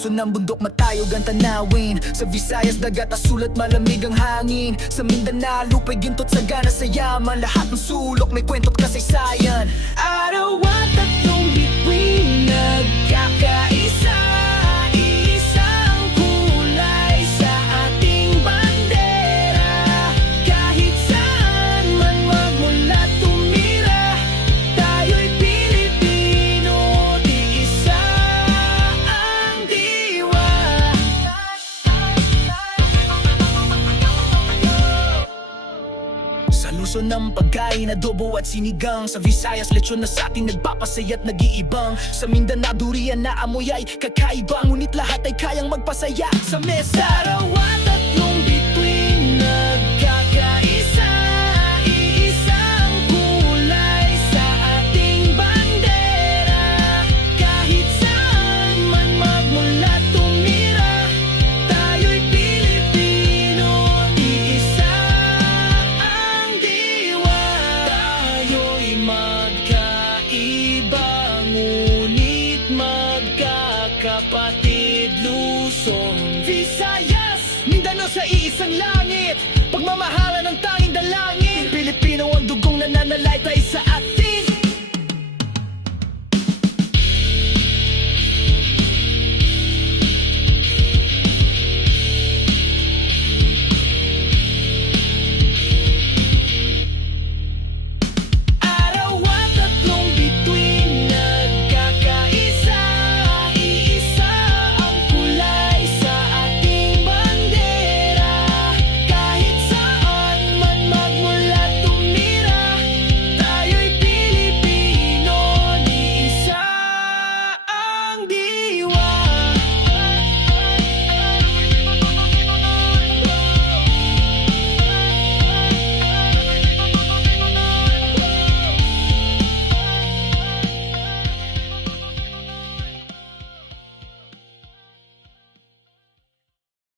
Luzon ng bundok matayog ang tanawin Sa Visayas dagat asulat malamig ang hangin. Sa Mindanao lupay gintot sa gana sa yaman Lahat ng sulok may kwento't kasaysayan. Araw Luzon ng pagkain, adobo at sinigang. Sa Visayas, lechon na sa ating nagpapasaya at nag-iibang. Sa Mindanao, durian na amoy ay kakaiba. Ngunit lahat ay kayang magpasaya. Sa mesa Araw Luzon, Visayas, Mindanao sa iisang langit see